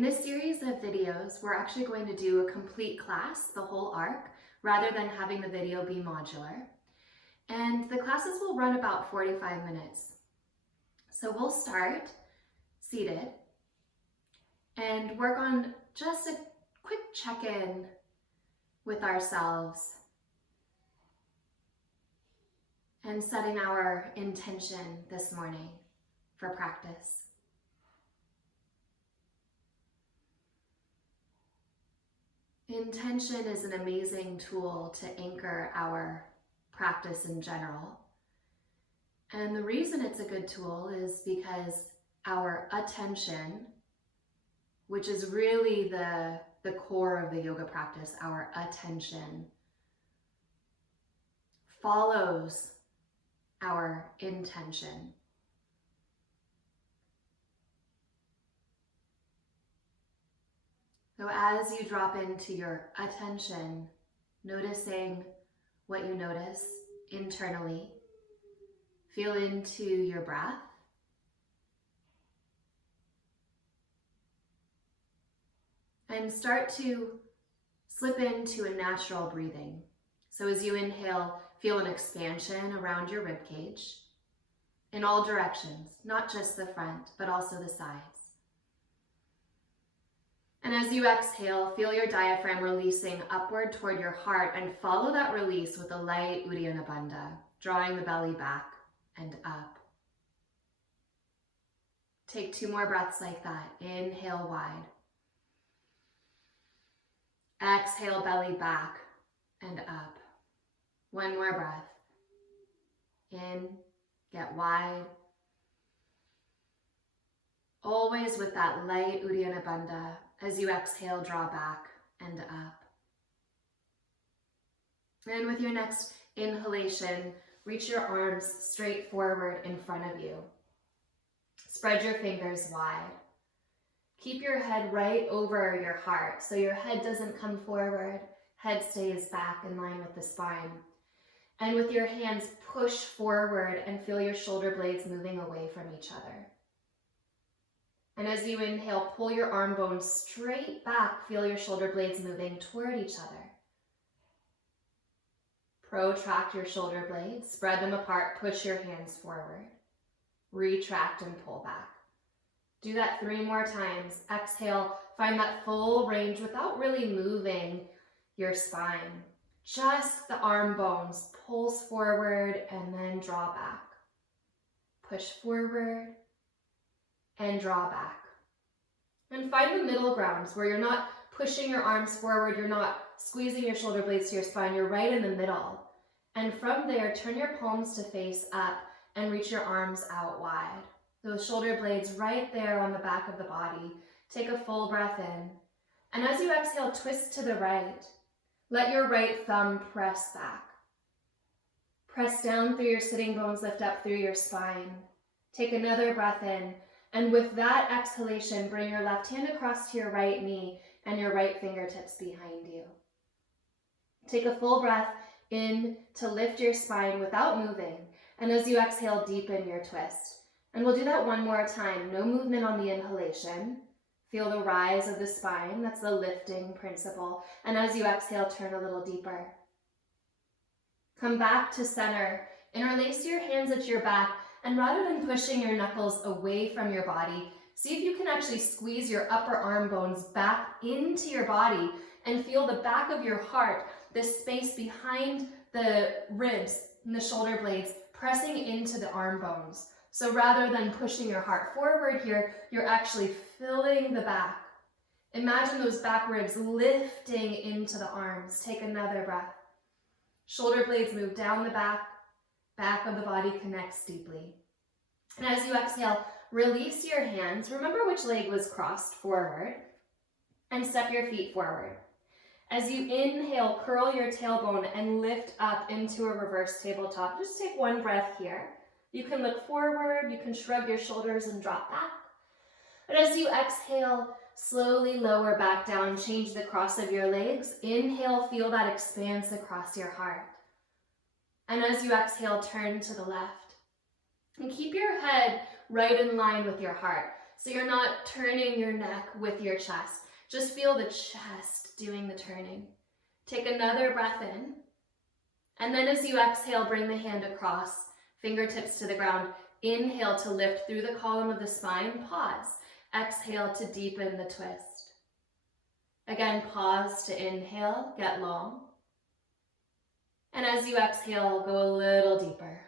In this series of videos, we're actually going to do a complete class, the whole arc, rather than having the video be modular. And the classes will run about 45 minutes. So we'll start seated and work on just a quick check-in with ourselves and setting our intention this morning for practice. Intention is an amazing tool to anchor our practice in general. And the reason it's a good tool is because our attention, which is really the core of the yoga practice, our attention follows our intention. So as you drop into your attention, noticing what you notice internally, feel into your breath. And start to slip into a natural breathing. So as you inhale, feel an expansion around your rib cage in all directions, not just the front, but also the sides. And as you exhale, feel your diaphragm releasing upward toward your heart and follow that release with a light Uddiyana Bandha, drawing the belly back and up. Take 2 more breaths like that. Inhale wide. Exhale, belly back and up. 1 more breath. In, get wide. Always with that light Uddiyana Bandha. As you exhale, draw back and up. And with your next inhalation, reach your arms straight forward in front of you. Spread your fingers wide. Keep your head right over your heart, so your head doesn't come forward, head stays back in line with the spine. And with your hands, push forward and feel your shoulder blades moving away from each other. And as you inhale, pull your arm bones straight back, feel your shoulder blades moving toward each other. Protract your shoulder blades, spread them apart, push your hands forward. Retract and pull back. Do that 3 more times. Exhale, find that full range without really moving your spine. Just the arm bones, pulse forward and then draw back. Push forward and draw back. And find the middle grounds where you're not pushing your arms forward, you're not squeezing your shoulder blades to your spine, you're right in the middle. And from there, turn your palms to face up and reach your arms out wide. Those shoulder blades right there on the back of the body. Take a full breath in. And as you exhale, twist to the right. Let your right thumb press back. Press down through your sitting bones, lift up through your spine. Take another breath in. And with that exhalation, bring your left hand across to your right knee and your right fingertips behind you. Take a full breath in to lift your spine without moving. And as you exhale, deepen your twist. And we'll do that 1 more time. No movement on the inhalation. Feel the rise of the spine. That's the lifting principle. And as you exhale, turn a little deeper. Come back to center. Interlace your hands at your back. And rather than pushing your knuckles away from your body, see if you can actually squeeze your upper arm bones back into your body and feel the back of your heart, this space behind the ribs and the shoulder blades, pressing into the arm bones. So rather than pushing your heart forward here, you're actually filling the back. Imagine those back ribs lifting into the arms. Take another breath. Shoulder blades move down the back. Back of the body connects deeply. And as you exhale, release your hands. Remember which leg was crossed forward. And step your feet forward. As you inhale, curl your tailbone and lift up into a reverse tabletop. Just take 1 breath here. You can look forward, you can shrug your shoulders and drop back. But as you exhale, slowly lower back down, change the cross of your legs. Inhale, feel that expanse across your heart. And as you exhale, turn to the left. And keep your head right in line with your heart. So you're not turning your neck with your chest. Just feel the chest doing the turning. Take another breath in. And then as you exhale, bring the hand across, fingertips to the ground. Inhale to lift through the column of the spine. Pause. Exhale to deepen the twist. Again, pause to inhale, get long. And as you exhale, go a little deeper.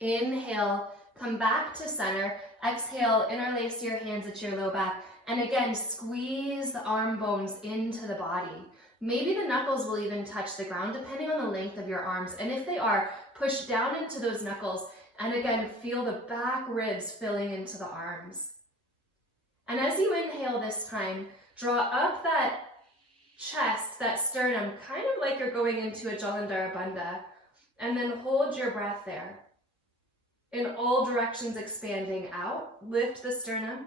Inhale, come back to center. Exhale, interlace your hands at your low back. And again, squeeze the arm bones into the body. Maybe the knuckles will even touch the ground depending on the length of your arms. And if they are, push down into those knuckles. And again, feel the back ribs filling into the arms. And as you inhale this time, draw up that chest, that sternum, kind of like you're going into a Jalandhara Bandha. And then hold your breath there. In all directions expanding out, lift the sternum.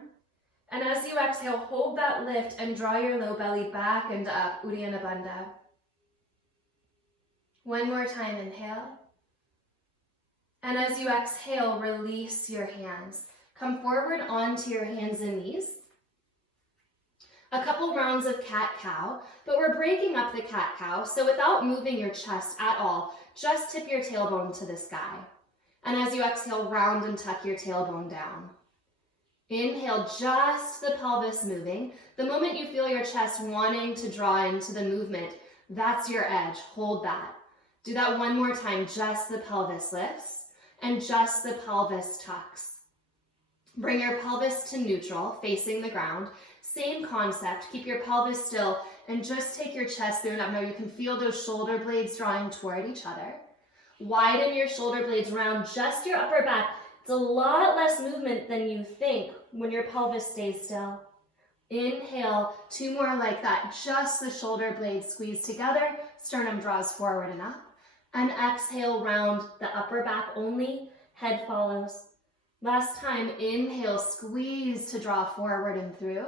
And as you exhale, hold that lift and draw your low belly back and up, Uddiyana Bandha. One more time, inhale. And as you exhale, release your hands. Come forward onto your hands and knees. A couple rounds of cat-cow, but we're breaking up the cat-cow, so without moving your chest at all, just tip your tailbone to the sky. And as you exhale, round and tuck your tailbone down. Inhale, just the pelvis moving. The moment you feel your chest wanting to draw into the movement, that's your edge. Hold that. Do that one more time. Just the pelvis lifts and just the pelvis tucks. Bring your pelvis to neutral, facing the ground. Same concept. Keep your pelvis still and just take your chest through and up. Now you can feel those shoulder blades drawing toward each other. Widen your shoulder blades around just your upper back. It's a lot less movement than you think when your pelvis stays still. Inhale, two more like that. Just the shoulder blades squeeze together. Sternum draws forward and up. And exhale, round the upper back only. Head follows. Last time, inhale, squeeze to draw forward and through.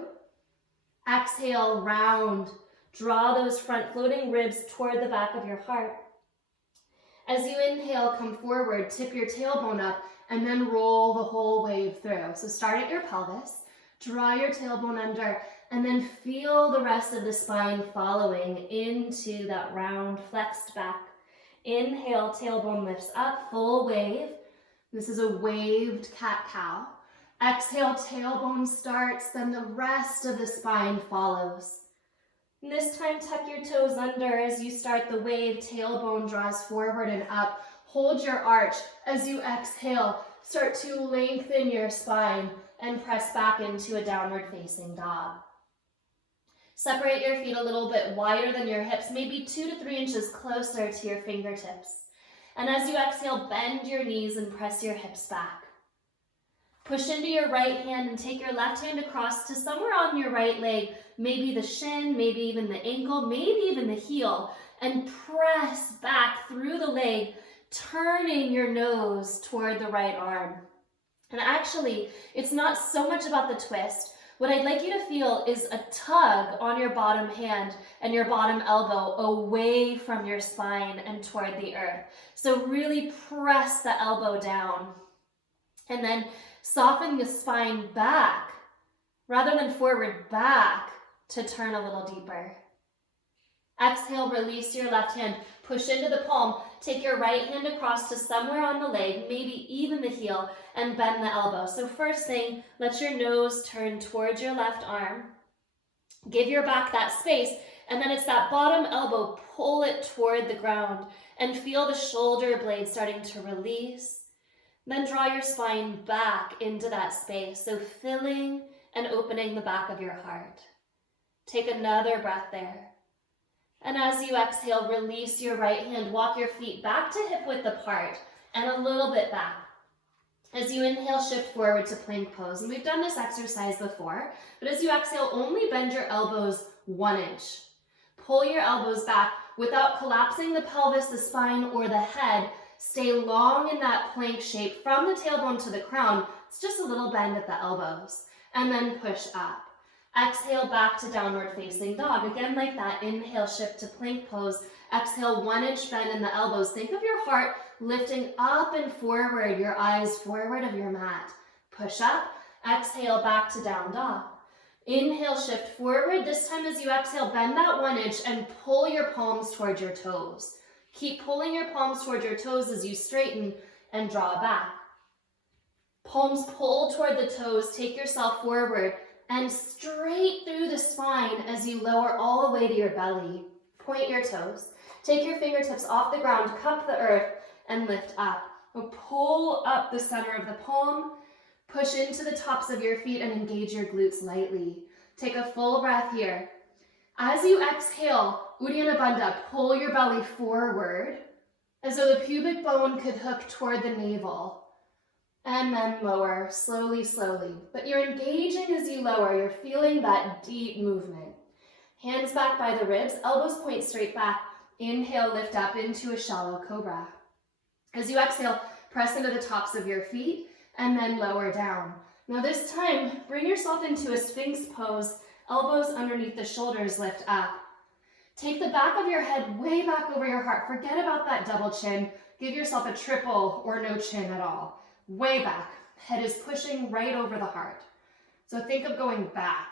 Exhale, round. Draw those front floating ribs toward the back of your heart. As you inhale, come forward, tip your tailbone up, and then roll the whole wave through. So start at your pelvis, draw your tailbone under, and then feel the rest of the spine following into that round flexed back. Inhale, tailbone lifts up, full wave. This is a waved cat-cow. Exhale, tailbone starts, then the rest of the spine follows. And this time, tuck your toes under as you start the wave. Tailbone draws forward and up. Hold your arch. As you exhale, start to lengthen your spine and press back into a downward facing dog. Separate your feet a little bit wider than your hips, maybe 2 to 3 inches closer to your fingertips. And as you exhale, bend your knees and press your hips back. Push into your right hand and take your left hand across to somewhere on your right leg, maybe the shin, maybe even the ankle, maybe even the heel, and press back through the leg, turning your nose toward the right arm. And actually, it's not so much about the twist. What I'd like you to feel is a tug on your bottom hand and your bottom elbow away from your spine and toward the earth. So really press the elbow down. And then soften the spine back, rather than forward, back to turn a little deeper. Exhale, release your left hand, push into the palm, take your right hand across to somewhere on the leg, maybe even the heel, and bend the elbow. So first thing, let your nose turn towards your left arm. Give your back that space, and then it's that bottom elbow, pull it toward the ground, and feel the shoulder blade starting to release. Then draw your spine back into that space, so filling and opening the back of your heart. Take another breath there. And as you exhale, release your right hand, walk your feet back to hip width apart and a little bit back. As you inhale, shift forward to plank pose. And we've done this exercise before, but as you exhale, only bend your elbows 1 inch. Pull your elbows back without collapsing the pelvis, the spine, or the head. Stay long in that plank shape from the tailbone to the crown. It's just a little bend at the elbows. And then push up. Exhale back to downward facing dog. Again, like that, inhale, shift to plank pose. Exhale, 1-inch bend in the elbows. Think of your heart lifting up and forward, your eyes forward of your mat. Push up, exhale back to down dog. Inhale, shift forward. This time as you exhale, bend that 1-inch and pull your palms towards your toes. Keep pulling your palms towards your toes as you straighten and draw back. Palms pull toward the toes, take yourself forward and straight through the spine as you lower all the way to your belly. Point your toes. Take your fingertips off the ground, cup the earth, and lift up. Pull up the center of the palm, push into the tops of your feet and engage your glutes lightly. Take a full breath here. As you exhale, Uddiyana Bandha, pull your belly forward as though the pubic bone could hook toward the navel. And then lower, slowly, slowly. But you're engaging as you lower. You're feeling that deep movement. Hands back by the ribs, elbows point straight back. Inhale, lift up into a shallow cobra. As you exhale, press into the tops of your feet and then lower down. Now this time, bring yourself into a sphinx pose. Elbows underneath the shoulders, lift up. Take the back of your head way back over your heart. Forget about that double chin. Give yourself a triple or no chin at all. Way back. Head is pushing right over the heart. So think of going back.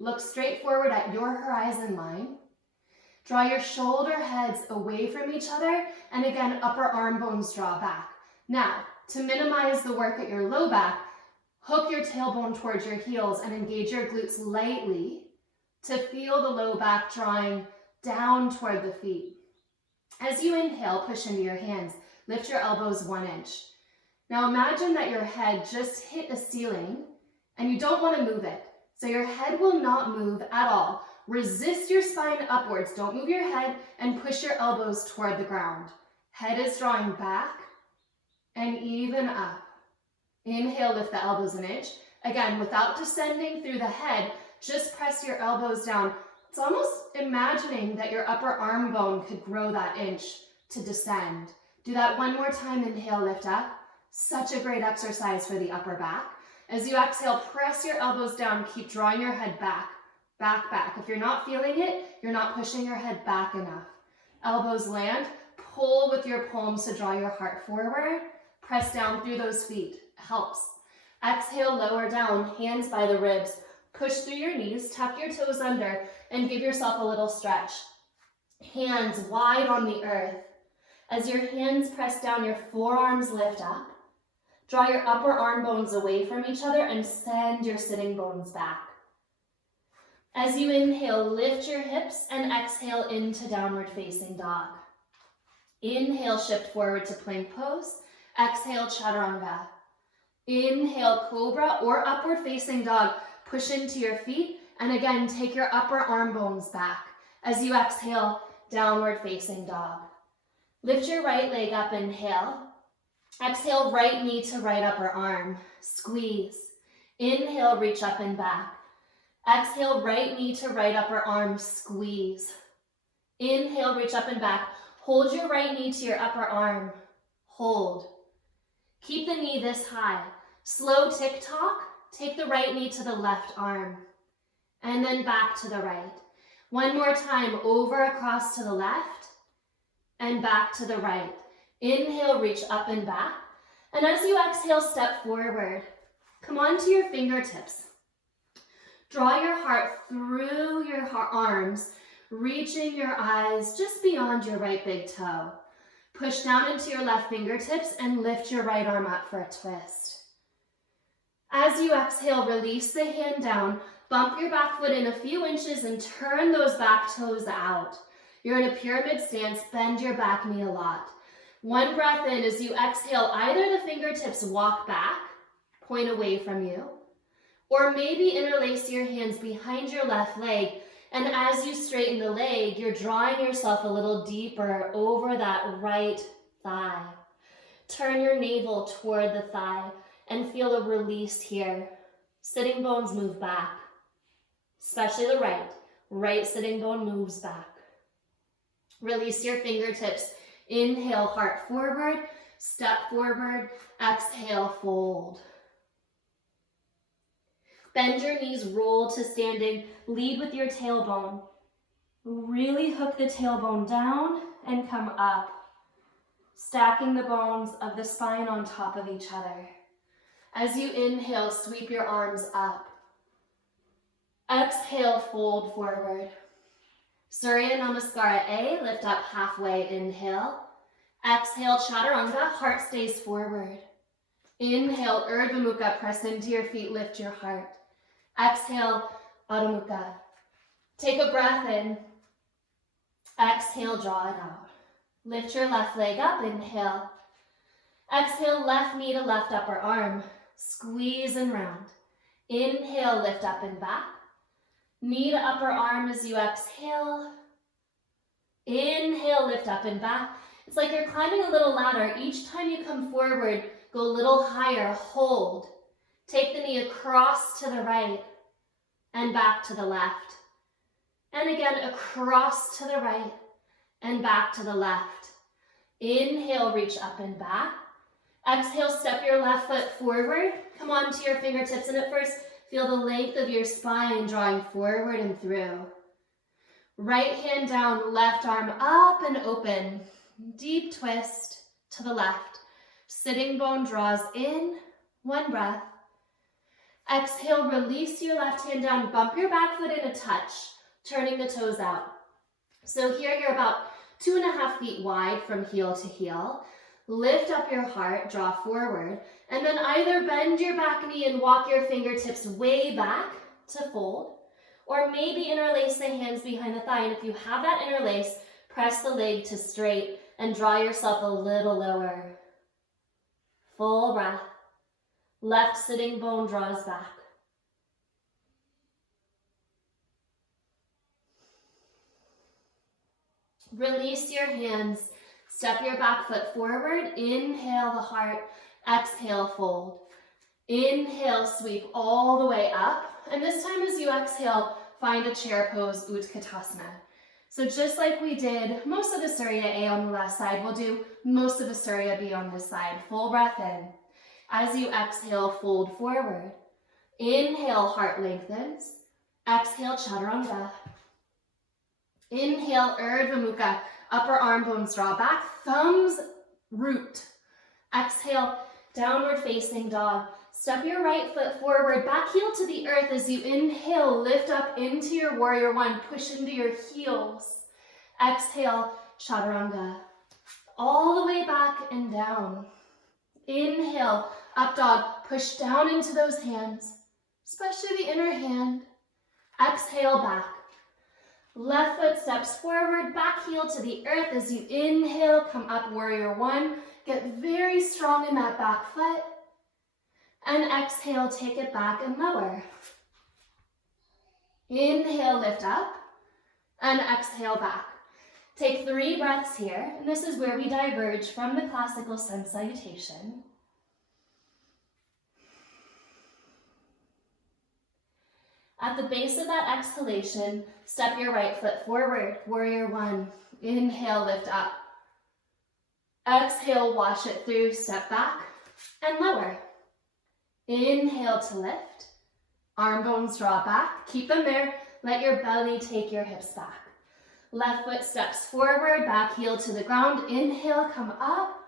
Look straight forward at your horizon line. Draw your shoulder heads away from each other, and again, upper arm bones draw back. Now, to minimize the work at your low back, hook your tailbone towards your heels and engage your glutes lightly to feel the low back drawing down toward the feet. As you inhale, push into your hands. Lift your elbows 1-inch. Now imagine that your head just hit a ceiling and you don't want to move it. So your head will not move at all. Resist your spine upwards. Don't move your head and push your elbows toward the ground. Head is drawing back and even up. Inhale, lift the elbows 1-inch. Again, without descending through the head, just press your elbows down. It's almost imagining that your upper arm bone could grow that inch to descend. Do that one more time. Inhale, lift up. Such a great exercise for the upper back. As you exhale, press your elbows down. Keep drawing your head back, back, back. If you're not feeling it, you're not pushing your head back enough. Elbows land. Pull with your palms to draw your heart forward. Press down through those feet. Helps. Exhale, lower down. Hands by the ribs. Push through your knees. Tuck your toes under and give yourself a little stretch. Hands wide on the earth. As your hands press down, your forearms lift up. Draw your upper arm bones away from each other and send your sitting bones back. As you inhale, lift your hips and exhale into downward facing dog. Inhale, shift forward to plank pose. Exhale, chaturanga. Inhale, cobra or upward facing dog. Push into your feet and again, take your upper arm bones back. As you exhale, downward facing dog. Lift your right leg up, inhale. Exhale, right knee to right upper arm. Squeeze. Inhale, reach up and back. Exhale, right knee to right upper arm. Squeeze. Inhale, reach up and back. Hold your right knee to your upper arm. Hold. Keep the knee this high. Slow tick-tock. Take the right knee to the left arm. And then back to the right. One more time, over across to the left. And back to the right. Inhale, reach up and back. And as you exhale, step forward. Come onto your fingertips. Draw your heart through your arms, reaching your eyes just beyond your right big toe. Push down into your left fingertips and lift your right arm up for a twist. As you exhale, release the hand down, bump your back foot in a few inches and turn those back toes out. You're in a pyramid stance, bend your back knee a lot. One breath in. As you exhale, either the fingertips walk back, point away from you, or maybe interlace your hands behind your left leg, and as you straighten the leg, you're drawing yourself a little deeper over that right thigh. Turn your navel toward the thigh and feel a release here. Sitting bones move back, especially the right. Right sitting bone moves back. Release your fingertips. Inhale, heart forward, step forward, exhale, fold. Bend your knees, roll to standing. Lead with your tailbone. Really hook the tailbone down and come up, stacking the bones of the spine on top of each other. As you inhale, sweep your arms up. Exhale, fold forward. Surya Namaskara A, lift up halfway, inhale. Exhale, Chaturanga, heart stays forward. Inhale, Urdhva Mukha, press into your feet, lift your heart. Exhale, Adho Mukha. Take a breath in. Exhale, draw it out. Lift your left leg up, inhale. Exhale, left knee to left upper arm. Squeeze and round. Inhale, lift up and back. Knee to upper arm as you exhale. Inhale, lift up and back. It's like you're climbing a little ladder. Each time you come forward, go a little higher, hold. Take the knee across to the right and back to the left. And again, across to the right and back to the left. Inhale, reach up and back. Exhale, step your left foot forward. Come onto your fingertips, and at first, feel the length of your spine drawing forward and through. Right hand down, left arm up and open. Deep twist to the left. Sitting bone draws in, one breath. Exhale, release your left hand down, bump your back foot in a touch, turning the toes out. So here you're about 2.5 feet wide from heel to heel. Lift up your heart, draw forward, and then either bend your back knee and walk your fingertips way back to fold, or maybe interlace the hands behind the thigh. And if you have that interlace, press the leg to straight and draw yourself a little lower. Full breath. Left sitting bone draws back. Release your hands. Step your back foot forward. Inhale the heart. Exhale, fold. Inhale, sweep all the way up. And this time as you exhale, find a chair pose, Utkatasana. So just like we did most of the Surya A on the left side, we'll do most of the Surya B on this side. Full breath in. As you exhale, fold forward. Inhale, heart lengthens. Exhale, Chaturanga. Inhale, Urdhva Mukha. Upper arm bones draw back. Thumbs root. Exhale, downward facing dog. Step your right foot forward, back heel to the earth as you inhale, lift up into your warrior one, push into your heels. Exhale, Chaturanga. All the way back and down. Inhale, up dog, push down into those hands, especially the inner hand. Exhale, back. Left foot steps forward, back heel to the earth as you inhale, come up warrior one. Get very strong in that back foot. And exhale, take it back and lower. Inhale, lift up, and exhale back. Take 3 breaths here, and this is where we diverge from the classical sun salutation. At the base of that exhalation, step your right foot forward, warrior one. Inhale, lift up. Exhale, wash it through, step back, and lower. Inhale to lift. Arm bones draw back. Keep them there. Let your belly take your hips back. Left foot steps forward, back heel to the ground. Inhale, come up.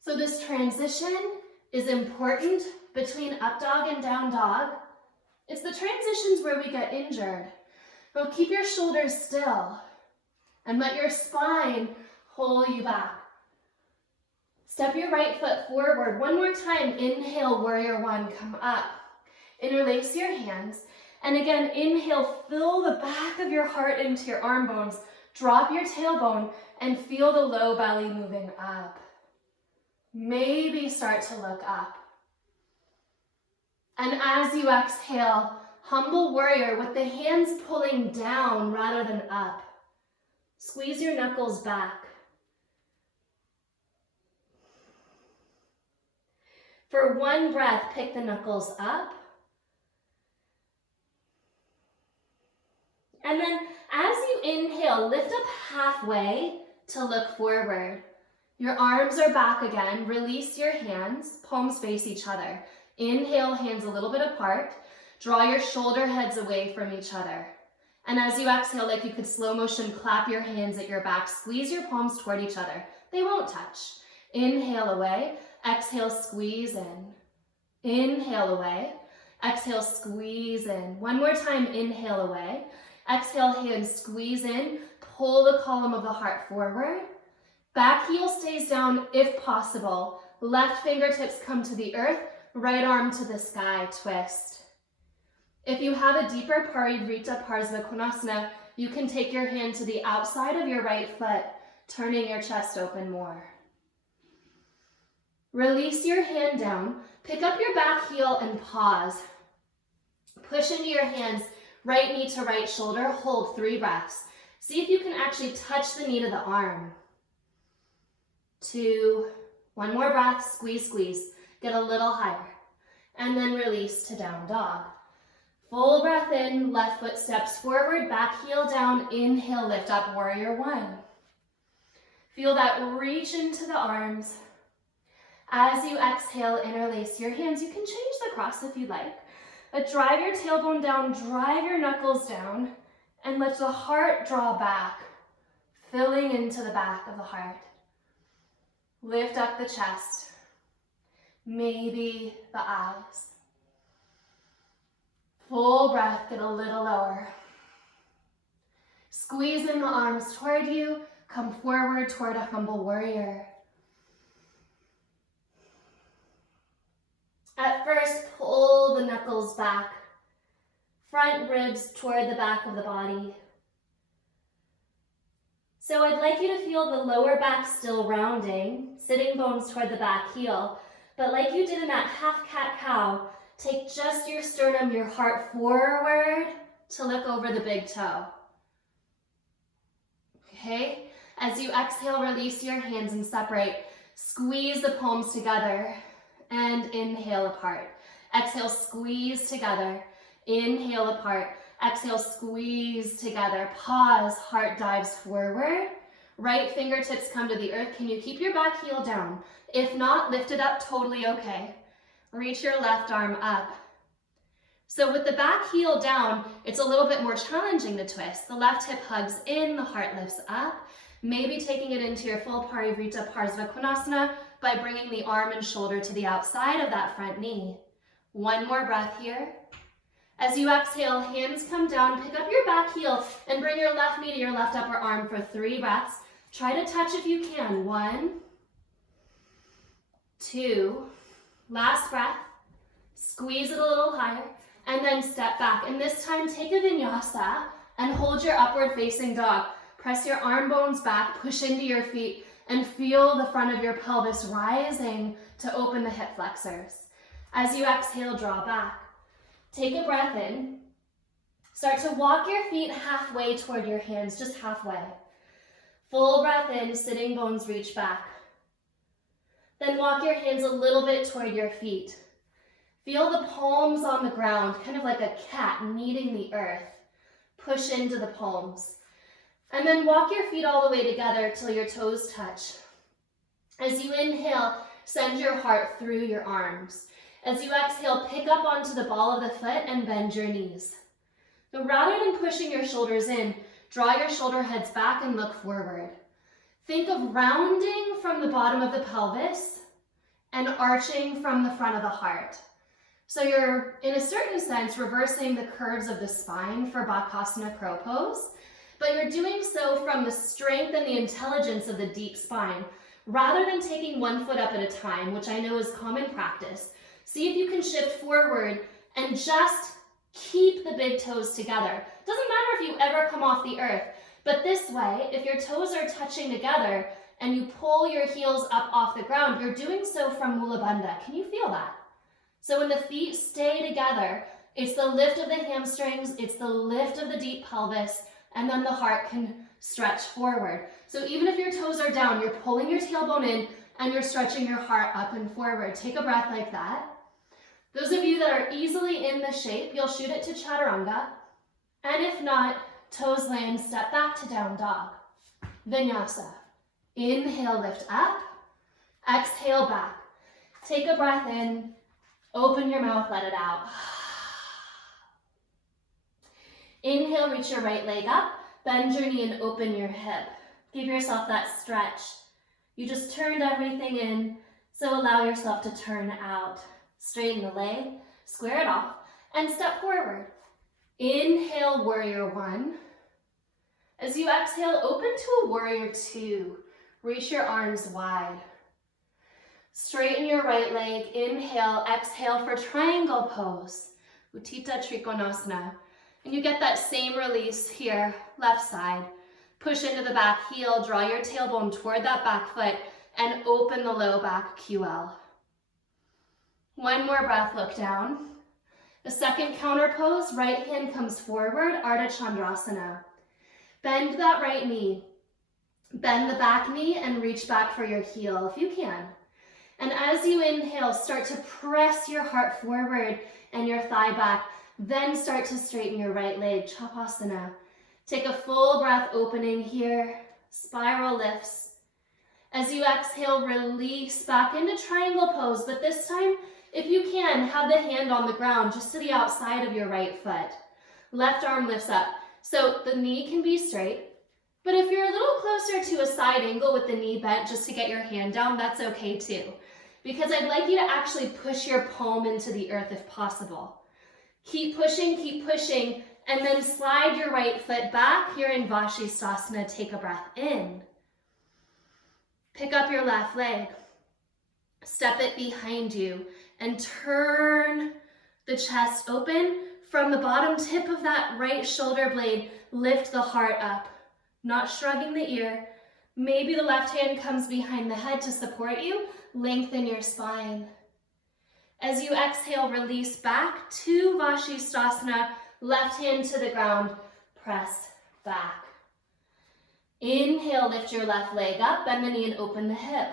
So this transition is important between up dog and down dog. It's the transitions where we get injured. But keep your shoulders still and let your spine hold you back. Step your right foot forward. One more time. Inhale, warrior one, come up. Interlace your hands. And again, inhale, fill the back of your heart into your arm bones. Drop your tailbone and feel the low belly moving up. Maybe start to look up. And as you exhale, humble warrior with the hands pulling down rather than up. Squeeze your knuckles back. For one breath, pick the knuckles up. And then as you inhale, lift up halfway to look forward. Your arms are back again. Release your hands, palms face each other. Inhale, hands a little bit apart. Draw your shoulder heads away from each other. And as you exhale, like you could slow motion, clap your hands at your back, squeeze your palms toward each other. They won't touch. Inhale away, exhale, squeeze in. Inhale away, exhale, squeeze in. One more time, inhale away. Exhale, hands squeeze in, pull the column of the heart forward. Back heel stays down if possible. Left fingertips come to the earth, right arm to the sky, twist. If you have a deeper Parivrita Parsvakonasana, you can take your hand to the outside of your right foot, turning your chest open more. Release your hand down, pick up your back heel and pause. Push into your hands, right knee to right shoulder, hold 3 breaths. See if you can actually touch the knee to the arm. 2, one more breath, squeeze, squeeze. Get a little higher. And then release to down dog. Full breath in, left foot steps forward, back heel down, inhale, lift up, warrior 1. Feel that reach into the arms. As you exhale, interlace your hands. You can change the cross if you like. But drive your tailbone down, drive your knuckles down, and let the heart draw back, filling into the back of the heart. Lift up the chest, maybe the eyes. Full breath, get a little lower. Squeeze in the arms toward you, come forward toward a humble warrior. At first, pull the knuckles back, front ribs toward the back of the body. So I'd like you to feel the lower back still rounding, sitting bones toward the back heel, but like you did in that half cat-cow, take just your sternum, your heart forward to look over the big toe. Okay? As you exhale, release your hands and separate. Squeeze the palms together and inhale apart. Exhale, squeeze together. Inhale apart. Exhale, squeeze together. Pause, heart dives forward. Right fingertips come to the earth. Can you keep your back heel down? If not, lift it up, totally okay. Reach your left arm up. So with the back heel down, it's a little bit more challenging to twist. The left hip hugs in, the heart lifts up. Maybe taking it into your full Parivrita Parsvakonasana by bringing the arm and shoulder to the outside of that front knee. One more breath here. As you exhale, hands come down, pick up your back heel and bring your left knee to your left upper arm for 3 breaths. Try to touch if you can. 1, 2, last breath. Squeeze it a little higher and then step back. And this time take a vinyasa and hold your upward facing dog. Press your arm bones back, push into your feet and feel the front of your pelvis rising to open the hip flexors. As you exhale, draw back. Take a breath in. Start to walk your feet halfway toward your hands, just halfway. Full breath in, sitting bones reach back. Then walk your hands a little bit toward your feet. Feel the palms on the ground, kind of like a cat kneading the earth. Push into the palms. And then walk your feet all the way together till your toes touch. As you inhale, send your heart through your arms. As you exhale, pick up onto the ball of the foot and bend your knees. So rather than pushing your shoulders in, draw your shoulder heads back and look forward. Think of rounding from the bottom of the pelvis and arching from the front of the heart. So you're, in a certain sense, reversing the curves of the spine for Bakasana crow pose, but you're doing so from the strength and the intelligence of the deep spine, rather than taking one foot up at a time, which I know is common practice. See if you can shift forward and just keep the big toes together. Doesn't matter if you ever come off the earth, but this way, if your toes are touching together and you pull your heels up off the ground, you're doing so from Mula Bandha. Can you feel that? So when the feet stay together, it's the lift of the hamstrings, it's the lift of the deep pelvis, and then the heart can stretch forward. So even if your toes are down, you're pulling your tailbone in and you're stretching your heart up and forward. Take a breath like that. Those of you that are easily in the shape, you'll shoot it to chaturanga. And if not, toes land, step back to down dog. Vinyasa. Inhale, lift up. Exhale, back. Take a breath in. Open your mouth, let it out. exhale, reach your right leg up, bend your knee and open your hip. Give yourself that stretch. You just turned everything in, so allow yourself to turn out. Straighten the leg, square it off, and step forward. Inhale, warrior one. As you exhale, open to a warrior two. Reach your arms wide. Straighten your right leg. Inhale, exhale for triangle pose. Utthita Trikonasana. And you get that same release here, left side. Push into the back heel, draw your tailbone toward that back foot, and open the low back QL. One more breath, look down. The second counter pose, right hand comes forward, Ardha Chandrasana. Bend that right knee. Bend the back knee and reach back for your heel if you can. And as you inhale, start to press your heart forward and your thigh back. Then start to straighten your right leg, Chapasana. Take a full breath opening here, spiral lifts. As you exhale, release back into triangle pose, but this time, if you can, have the hand on the ground just to the outside of your right foot. Left arm lifts up. So the knee can be straight, but if you're a little closer to a side angle with the knee bent just to get your hand down, that's okay too. Because I'd like you to actually push your palm into the earth if possible. Keep pushing, and then slide your right foot back. You're in Vashisthasana. Take a breath in. Pick up your left leg. Step it behind you and turn the chest open. From the bottom tip of that right shoulder blade, lift the heart up. Not shrugging the ear. Maybe the left hand comes behind the head to support you. Lengthen your spine. As you exhale, release back to Vashisthasana. Left hand to the ground. Press back. Inhale, lift your left leg up. Bend the knee and open the hip.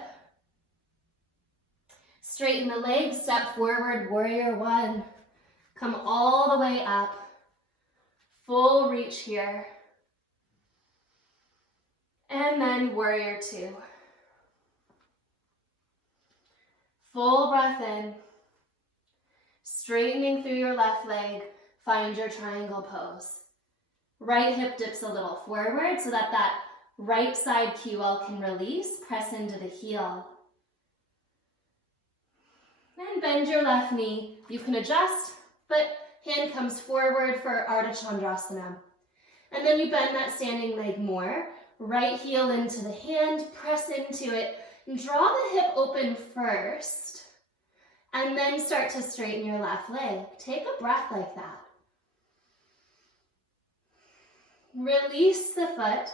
Straighten the legs. Step forward, warrior one. Come all the way up. Full reach here. And then warrior two. Full breath in. Straightening through your left leg. Find your triangle pose. Right hip dips a little forward so that that right side QL can release. Press into the heel. And bend your left knee. You can adjust, but hand comes forward for Ardha Chandrasana. And then you bend that standing leg more. Right heel into the hand, press into it. Draw the hip open first. And then start to straighten your left leg. Take a breath like that. Release the foot.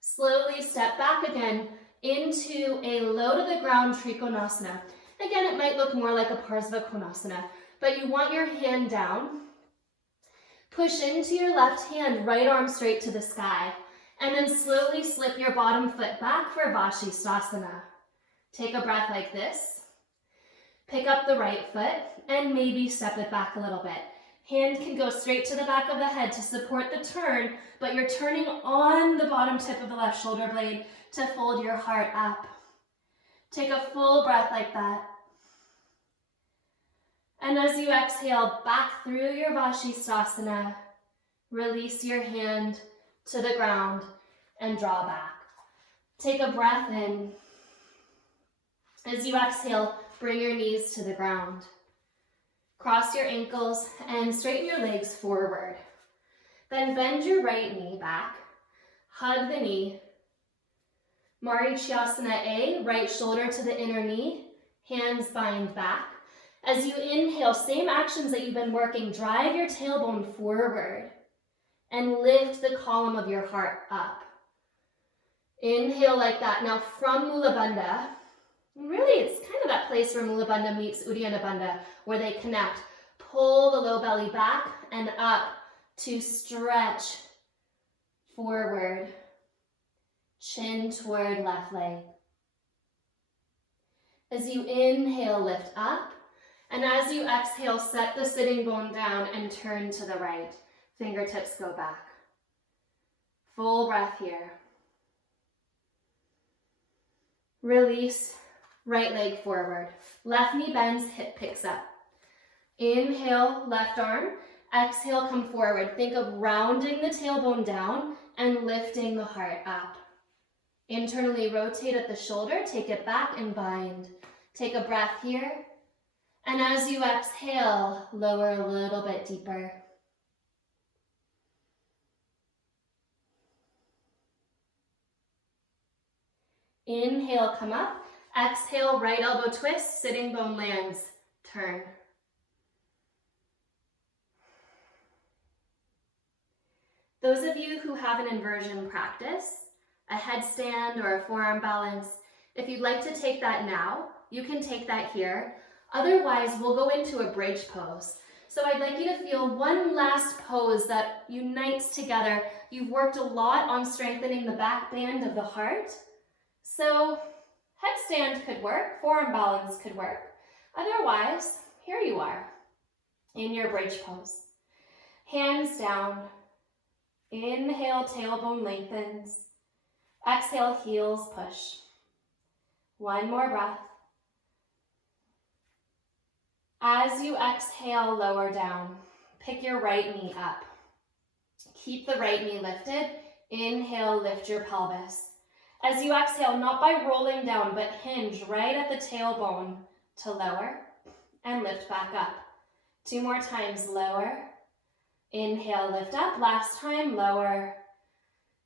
Slowly step back again into a low to the ground Trikonasana. Again, it might look more like a Parsva Konasana, but you want your hand down. Push into your left hand, right arm straight to the sky, and then slowly slip your bottom foot back for Vashisthasana. Take a breath like this. Pick up the right foot and maybe step it back a little bit. Hand can go straight to the back of the head to support the turn, but you're turning on the bottom tip of the left shoulder blade to fold your heart up. Take a full breath like that. And as you exhale back through your Vashisthasana, release your hand to the ground and draw back. Take a breath in. As you exhale, bring your knees to the ground. Cross your ankles and straighten your legs forward. Then bend your right knee back. Hug the knee. Marichyasana A, right shoulder to the inner knee. Hands bind back. As you inhale, same actions that you've been working, drive your tailbone forward and lift the column of your heart up. Inhale like that. Now from Mula Bandha, really it's kind of that place where Mula Bandha meets Uddiyana Bandha, where they connect. Pull the low belly back and up to stretch forward. Chin toward left leg. As you inhale, lift up. And as you exhale, set the sitting bone down and turn to the right. Fingertips go back. Full breath here. Release, right leg forward. Left knee bends, hip picks up. Inhale, left arm. Exhale, come forward. Think of rounding the tailbone down and lifting the heart up. Internally rotate at the shoulder, take it back and bind. Take a breath here. And as you exhale, lower a little bit deeper. Inhale, come up. Exhale, right elbow twist, sitting bone lands. Turn. Those of you who have an inversion practice, a headstand or a forearm balance, if you'd like to take that now, you can take that here. Otherwise, we'll go into a bridge pose. So I'd like you to feel one last pose that unites together. You've worked a lot on strengthening the back band of the heart. So headstand could work, forearm balance could work. Otherwise, here you are in your bridge pose. Hands down. Inhale, tailbone lengthens. Exhale, heels push. One more breath. As you exhale, lower down. Pick your right knee up. Keep the right knee lifted. Inhale, lift your pelvis. As you exhale, not by rolling down, but hinge right at the tailbone to lower and lift back up. 2 more times, lower. Inhale, lift up. Last time, lower.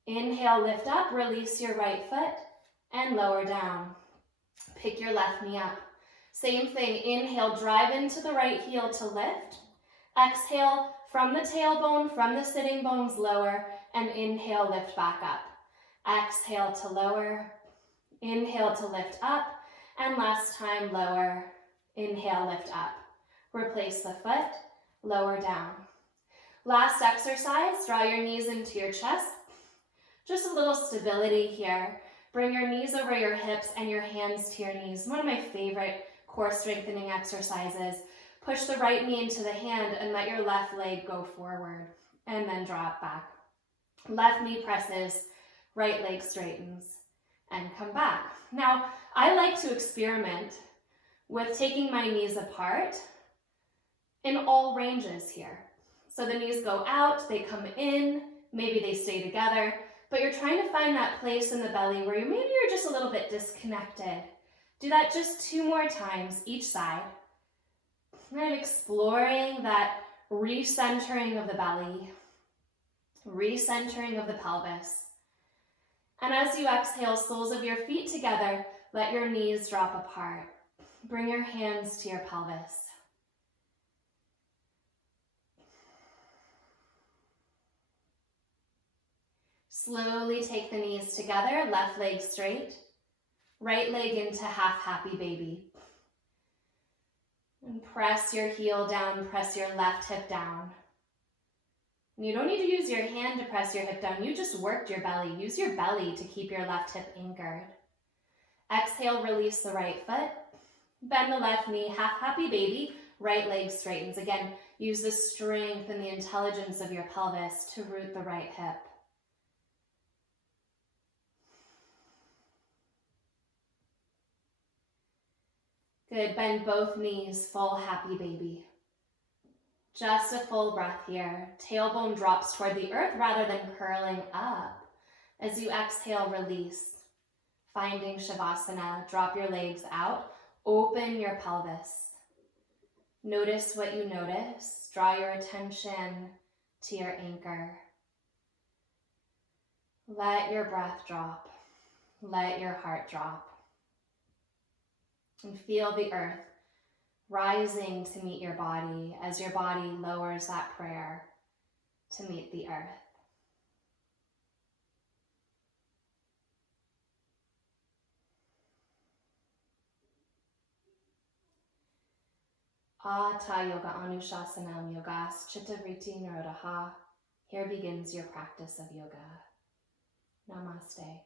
Inhale, lift up. Release your right foot and lower down. Pick your left knee up. Same thing. Inhale, drive into the right heel to lift. Exhale, from the tailbone, from the sitting bones, lower. And inhale, lift back up. Exhale to lower. Inhale to lift up. And last time, lower. Inhale, lift up. Replace the foot, lower down. Last exercise, draw your knees into your chest. Just a little stability here. Bring your knees over your hips and your hands to your knees. One of my favorite core strengthening exercises. Push the right knee into the hand and let your left leg go forward. And then draw it back. Left knee presses, right leg straightens, and come back. Now, I like to experiment with taking my knees apart in all ranges here. So the knees go out, they come in, maybe they stay together, but you're trying to find that place in the belly where maybe you're just a little bit disconnected. Do that just 2 more times each side. Kind of exploring that recentering of the belly, recentering of the pelvis. And as you exhale, soles of your feet together, let your knees drop apart. Bring your hands to your pelvis. Slowly take the knees together, left leg straight, right leg into half happy baby. And press your heel down, press your left hip down. And you don't need to use your hand to press your hip down, you just worked your belly. Use your belly to keep your left hip anchored. Exhale, release the right foot. Bend the left knee, half happy baby, right leg straightens. Again, use the strength and the intelligence of your pelvis to root the right hip. Good, bend both knees, full happy baby. Just a full breath here. Tailbone drops toward the earth rather than curling up. As you exhale, release. Finding Shavasana, drop your legs out. Open your pelvis. Notice what you notice. Draw your attention to your anchor. Let your breath drop. Let your heart drop. And feel the earth rising to meet your body as your body lowers that prayer to meet the earth. Ata Yoga Anushasanam Yogas Chitta Vritti Nirodha. Here begins your practice of yoga. Namaste.